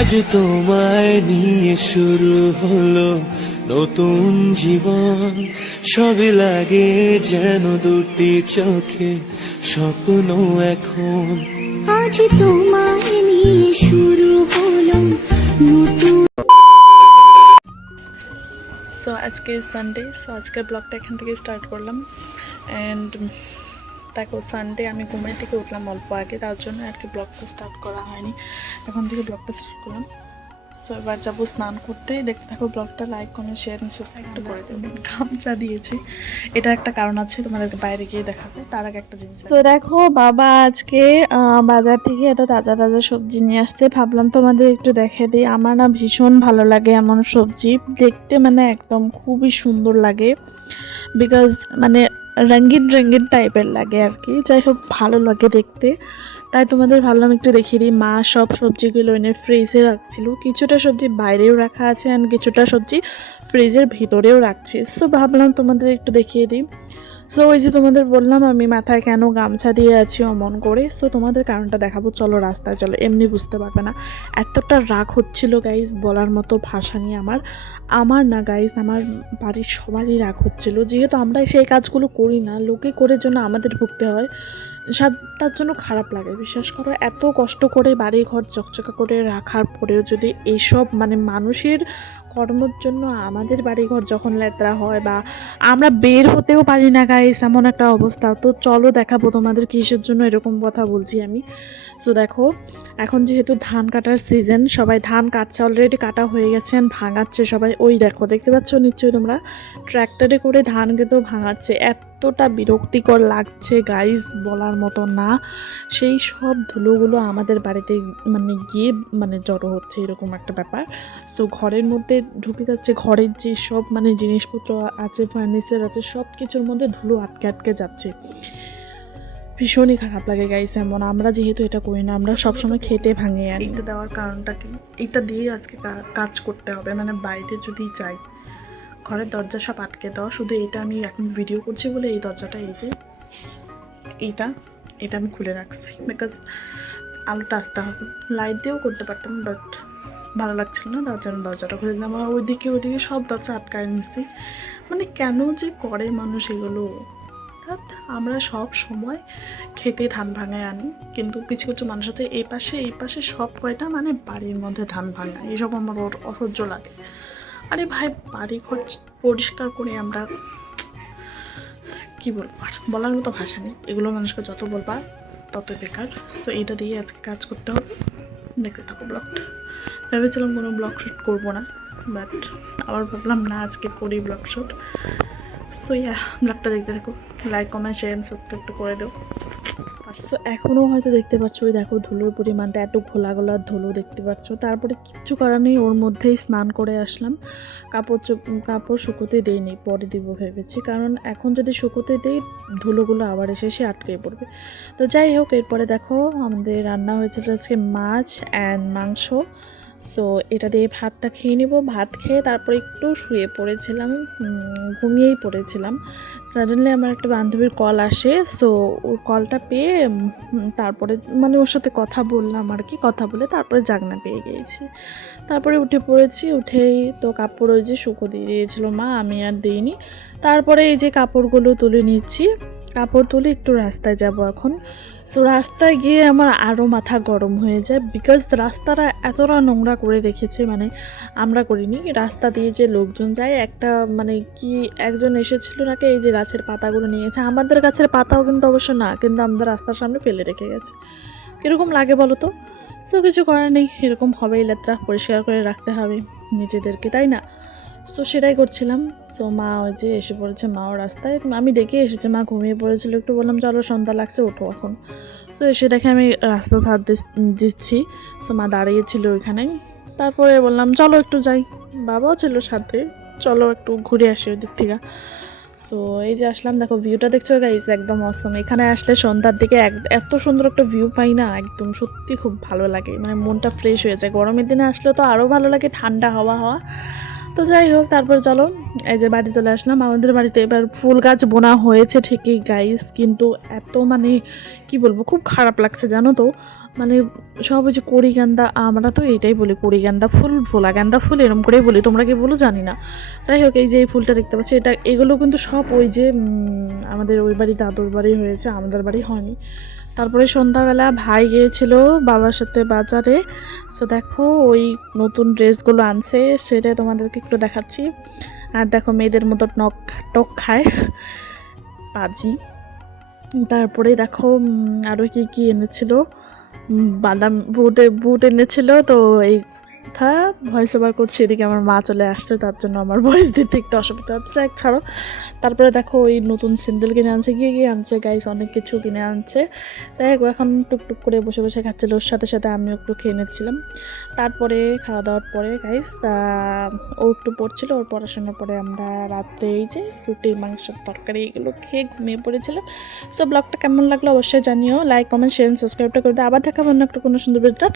আজ তোমায় নিয়ে শুরু হলো নতুন জীবন, সবই লাগে যেন দুটি চোখে স্বপ্ন এখন। আজ তোমায় নিয়ে শুরু হলো নতুন। সো আজকে সানডে, সো আজকের ব্লগটা এখান থেকে স্টার্ট করলাম। অ্যান্ড দেখো সানডে আমি ঘুমের থেকে উঠলাম অল্প আগে, তার জন্য আর কি ব্লগটা স্টার্ট করা হয়নি। এখন থেকে ব্লগটা স্টার্ট করলাম। সো এবার যাবো স্নান করতে। দেখতে থাকো ব্লগটা, লাইক কমেন্ট শেয়ার সাবস্ক্রাইব করে দেবো। গামছা দিয়েছি, এটা একটা কারণ আছে, তোমাদেরকে বাইরে গিয়ে দেখাবো। তার আগে একটা জিনিস, সো দেখো বাবা আজকে বাজার থেকে এত তাজা তাজা সবজি নিয়ে আসছে। ভাবলাম তোমাদের একটু দেখে দিই। আমার না ভীষণ ভালো লাগে এমন সবজি দেখতে, মানে একদম খুবই সুন্দর লাগে, বিকজ মানে রঙিন রঙিন টাইপের লাগে আর কি। যাই হোক ভালো লাগে দেখতে, তাই তোমাদের ভাবলাম একটু দেখিয়ে দিই। মা সব সবজিগুলো এনে ফ্রিজে রাখছিল, কিছুটা সবজি বাইরেও রাখা আছে অ্যান্ড কিছুটা সবজি ফ্রিজের ভিতরেও রাখছে। সো ভাবলাম তোমাদের একটু দেখিয়ে দিই। সো ওই যে তোমাদের বললাম আমি মাথায় কেন গামছা দিয়ে আছি অমন করে, সো তোমাদের কারণটা দেখাবো। চলো রাস্তায় চলো, এমনি বুঝতে পারবে না। এতটা রাগ হচ্ছিল গাইজ, বলার মতো ভাষা নিয়ে। আমার না গাইজ, আমার বাড়ির সবারই রাগ হচ্ছিল, যেহেতু আমরা সেই কাজগুলো করি না, লোকে করে জন্য আমাদের ভুগতে হয়। তার জন্য খারাপ লাগে, বিশ্বাস করো। এত কষ্ট করে বাড়ি ঘর চকচকা করে রাখার পরেও যদি এইসব মানে মানুষের কর্মের জন্য আমাদের বাড়িঘর যখন লেত্রা হয়, বা আমরা বের হতেও পারি না গাইস, এমন একটা অবস্থা। তো চলো দেখাবো তোমাদের কিসের জন্য এরকম কথা বলছি আমি। সো দেখো এখন যেহেতু ধান কাটার সিজন, সবাই ধান কাটছে, অলরেডি কাটা হয়ে গেছে, ভাঙাচ্ছে সবাই। ওই দেখো, দেখতে পাচ্ছ নিশ্চয়ই তোমরা, ট্র্যাক্টরে করে ধান কিন্তু ভাঙাচ্ছে। এতটা বিরক্তিকর লাগছে গাইস, বলার মতো না। সেই সব ধুলোগুলো আমাদের বাড়িতে মানে গিয়ে মানে জড়ো হচ্ছে, এরকম একটা ব্যাপার। সো ঘরের মধ্যে ঢুকে যাচ্ছে, ঘরের যে সব মানে জিনিসপত্র আছে, ফার্নিচার আছে, সব কিছুর মধ্যে ধুলো আটকে আটকে যাচ্ছে। ভীষণই খারাপ লাগে গাইস এমন। আমরা যেহেতু এটা করি না, আমরা সবসময় খেতে ভাঙে। আর এটা দেওয়ার কারণটা কি, এটা দিয়ে আজকে কাজ করতে হবে, মানে বাইরে যদি যাই ঘরের দরজা সব আটকে দেওয়া। শুধু এটা আমি এখন ভিডিও করছি বলে এই দরজাটা, এই যে এটা আমি খুলে রাখছি, বিকজ আলোটা আসতে হবে। লাইট দিয়েও করতে পারতাম, বাট ভালো লাগছিল না, তার জন্য দরজাটা খুলে দিলাম। আমার ওইদিকে সব দরজা আটকায় নিছি। মানে কেন যে করে মানুষ এগুলো। আমরা সব সময় খেতে ধান ভাঙায় আনি, কিন্তু কিছু কিছু মানুষ আছে এই পাশে সব কয়টা মানে বাড়ির মধ্যে ধান ভাঙায়। এইসব আমার অসহ্য লাগে। আরে ভাই, বাড়ি ঘর পরিষ্কার করে আমরা কি বলবো, আর বলার মতো ভাষা নেই। এগুলো মানুষকে যত বলবা তত বেকার। তো এইটা দিয়ে আজকে কাজ করতে হবে। দেখতে থাকো ব্লগটা। ভেবেছিলাম কোনো ব্লগ শ্যুট করবো না, বাট আবার ভাবলাম না, আজকে করি ব্লগ শ্যুট। সো ব্লগটা দেখতে থাকো, লাইক কমেন্ট শেয়ার সাবস্ক্রাইব করে দেও। সো এখনও হয়তো দেখতে পাচ্ছ, ওই দেখো ধুলোর পরিমাণটা, এত ঘোলা গোলা ধুলো দেখতে পাচ্ছ। তারপরে কিচ্ছু করার নেই, ওর মধ্যেই স্নান করে আসলাম। কাপড় শুকোতে দিইনি, পরে দিব ভেবেছি, কারণ এখন যদি শুকোতে দিই ধুলোগুলো আবার এসে আটকে পড়বে। তো যাই হোক, এরপরে দেখো আমাদের রান্না হয়েছিল আজকে মাছ অ্যান্ড মাংস। সো এটা দিয়ে ভাতটা খেয়ে নিব। ভাত খেয়ে তারপরে একটু শুয়ে পড়েছিলাম, ঘুমিয়েই পড়েছিলাম। সাডেনলি আমার একটা বান্ধবীর কল আসে। সো ওর কলটা পেয়ে তারপরে মানে ওর সাথে কথা বললাম আর কি, কথা বলে তারপরে জাগনা পেয়ে গিয়েছি। তারপরে উঠে পড়েছি, উঠেই তো কাপড় ওই যে শুকো দিয়ে দিয়েছিল মা, আমি আর দিইনি। তারপরে এই যে কাপড়গুলো তুলে নিচ্ছি, কাপড় তুলে একটু রাস্তায় যাব এখন। সো রাস্তায় গিয়ে আমার আরও মাথা গরম হয়ে যায়, বিকজ রাস্তাটা এতটা নোংরা করে রেখেছে। মানে আমরা করিনি, রাস্তা দিয়ে যে লোকজন যায়, একটা মানে কি একজন এসেছিল নাকি, এই যে গাছের পাতাগুলো নিয়ে গেছে। আমাদের গাছের পাতাও কিন্তু অবশ্য না, কিন্তু আমাদের রাস্তার সামনে ফেলে রেখে গেছে। কীরকম লাগে বলো তো? সো কিছু করার নেই, এরকম হবেই, লেত্রা পরিষ্কার করে রাখতে হবে নিজেদেরকে, তাই না? সো সেটাই করছিলাম। সো মা ওই যে এসে পড়েছে, মাও রাস্তায়, আমি ডেকে এসেছে, মা ঘুমিয়ে পড়েছিল একটু, বললাম চলো সন্ধ্যা লাগছে ওঠো এখন। সো এসে দেখে আমি রাস্তা ধার দিচ্ছি। সো মা দাঁড়িয়েছিল ওইখানে। তারপরে বললাম চলো একটু যাই, বাবাও ছিল সাথে, চলো একটু ঘুরে আসি ওই দিক থেকে। সো এই যে আসলাম, দেখো ভিউটা দেখছো গাইস, একদম অসম। এখানে আসলে সন্ধ্যার দিকে এত সুন্দর একটা ভিউ পাই না, একদম সত্যি খুব ভালো লাগে, মানে মনটা ফ্রেশ হয়ে যায়। গরমের দিনে আসলে তো আরও ভালো লাগে, ঠান্ডা হাওয়া। তো যাই হোক, তারপর চলো এই যে বাড়ি চলে আসলাম। আমাদের বাড়িতে এবার ফুল গাছ বোনা হয়েছে ঠিকই গাইস, কিন্তু এত মানে কি বলবো, খুব খারাপ লাগছে জানো তো। মানে সব ওই যে কড়িগান্দা, আমরা তো এইটাই বলি কড়িগান্দা ফুল, ভোলা গান্দা ফুল, এরকম করেই বলি, তোমরা কি বলো জানি না। যাই হোক, এই যে এই ফুলটা দেখতে পাচ্ছি, এগুলো কিন্তু সব ওই যে আমাদের ওই বাড়ি দাদুর বাড়ি হয়েছে, আমাদের বাড়ি হয়নি। তারপরে সন্ধ্যাবেলা ভাই গিয়েছিল বাবার সাথে বাজারে। সো দেখো ওই নতুন ড্রেসগুলো আনছে, সেটা তোমাদেরকে একটু দেখাচ্ছি। আর দেখো মেয়েদের মতো টক খায় পাজি। তারপরে দেখো আরও কি এনেছিল, বাদাম বুট এনেছিল। তো এই কথা ভয়েস ওভার করছি, এদিকে আমার মা চলে আসছে, তার জন্য আমার ভয়েস দিতে একটু অসুবিধা হচ্ছে, যাই হোক ছাড়ো। তারপরে দেখো ওই নতুন স্যান্ডেল কিনে আনছে, গিয়ে আনছে গাইস, অনেক কিছু কিনে আনছে। যাই হোক এখন টুকটুক করে বসে বসে খাচ্ছিল, ওর সাথে সাথে আমিও একটু খেয়ে নিচ্ছিলাম। তারপরে খাওয়া দাওয়ার পরে গাইস ও একটু পড়ছিল, ওর পড়াশোনার পরে আমরা রাত্রে এই যে রুটি মাংসের তরকারি এগুলো খেয়ে ঘুমিয়ে পড়েছিলাম। সো ব্লগটা কেমন লাগলো অবশ্যই জানিও, লাইক কমেন্ট শেয়ার সাবস্ক্রাইবটা করে দিও। আবার দেখাবো অন্য একটা কোনো সুন্দর ভিডিও।